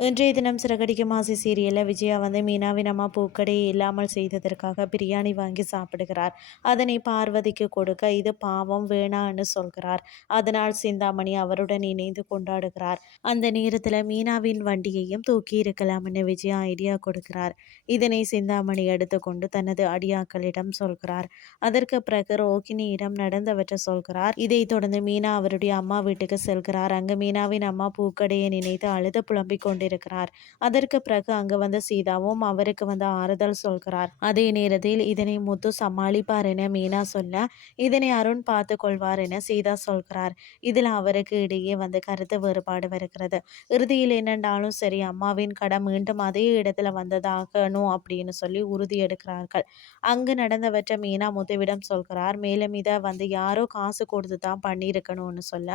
இன்றைய தினம் சிறகடிக்கும் ஆசை சீரியலில் விஜயா வந்து மீனாவின் அம்மா பூக்கடையை இல்லாமல் செய்ததற்காக பிரியாணி வாங்கி சாப்பிடுகிறார். அதனை பார்வதிக்கு கொடுக்க இது பாவம் வேணான்னு சொல்கிறார். அதனால் சிந்தாமணி அவருடன் இணைந்து கொண்டாடுகிறார். அந்த நேரத்தில் மீனாவின் வண்டியையும் தூக்கி இருக்கலாம்னு விஜயா ஐடியா கொடுக்கிறார். இதனை சிந்தாமணி எடுத்துக்கொண்டு தனது அடியாக்களிடம் சொல்கிறார். அதற்கு பிறகு ரோகிணியிடம் நடந்தவற்றை சொல்கிறார். இதைத் தொடர்ந்து மீனா அவருடைய அம்மா வீட்டுக்கு செல்கிறார். அங்கு மீனாவின் அம்மா பூக்கடையை நினைத்து அழுது புலம்பிக் கொண்டிருக்கிறார். இருக்கிறார். அதற்கு பிறகு அங்கு வந்த சீதாவும் அவருக்கு வந்து ஆறுதல் சொல்கிறார். அதே நேரத்தில் இதனை முத்து சமாளிப்பார் என மீனா சொல்ல இதனை அருண் பார்த்து கொள்வார் என சீதா சொல்கிறார். இதில் அவருக்கு இடையே வந்து கருத்து வேறுபாடு வருகிறது. இறுதியில் என்னென்றாலும் சரி அம்மாவின் கடன் மீண்டும் அதே இடத்துல வந்ததாகணும் அப்படின்னு சொல்லி உறுதி எடுக்கிறார்கள். அங்கு நடந்தவற்றை மீனா முத்துவிடம் சொல்கிறார். மேலும் இதை வந்து யாரோ காசு கொடுத்து தான் பண்ணியிருக்கணும்னு சொல்ல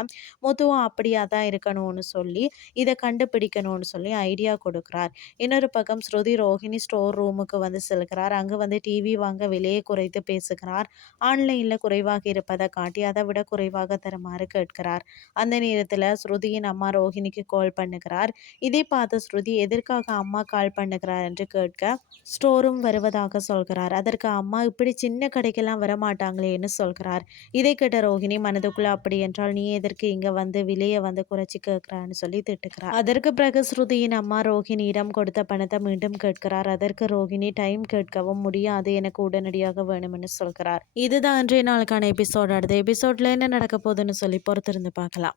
முத்துவும் அப்படியா தான் இருக்கணும்னு சொல்லி இதை கண்டுபிடிக்கணும்னு சொல்லி சொல்லி ஐடியா கொடுக்குறார். இன்னொரு பக்கம் ஸ்ருதி ரோஹிணி ஸ்டோர் ரூமுக்கு வந்து செல்கிறார். அங்கு வந்து டிவி வாங்க விலையை குறைத்து பேசுகிறார். ஆன்லைனில் குறைவாக இருப்பதை காட்டி அதை விட குறைவாக தருமாறு கேட்கிறார். அந்த நேரத்தில் ஸ்ருதியின் அம்மா ரோஹிணிக்கு கால் பண்ணுகிறார். இதை பார்த்து ஸ்ருதி எதற்காக அம்மா கால் பண்ணுகிறார்? என்று கேட்க ஸ்டோரும் வருவதாக சொல்கிறார். அதற்கு அம்மா இப்படி சின்ன கடைக்கெல்லாம் வரமாட்டாங்களேன்னு சொல்கிறார். இதை கேட்ட ரோஹிணி மனதுக்குள்ள அப்படி என்றால் நீ எதற்கு இங்கே வந்து விலையை வந்து குறைச்சி கேட்கிறான்னு சொல்லி திட்டுக்கிறார் அதற்கு பிறகு ஸ்ருதி ஸ்ருதியின் அம்மா ரோஹிணியிடம் கொடுத்த பணத்தை மீண்டும் கேட்கிறார். அதற்கு ரோஹிணி டைம் கேட்கவும் முடியாது. எனக்கு உடனடியாக வேணும்னு சொல்கிறார். இதுதான் இன்றைய நாளுக்கான எபிசோட் அடுத்த எபிசோட்ல என்ன நடக்க போகுதுன்னு சொல்லி பொறுத்திருந்து பார்க்கலாம்.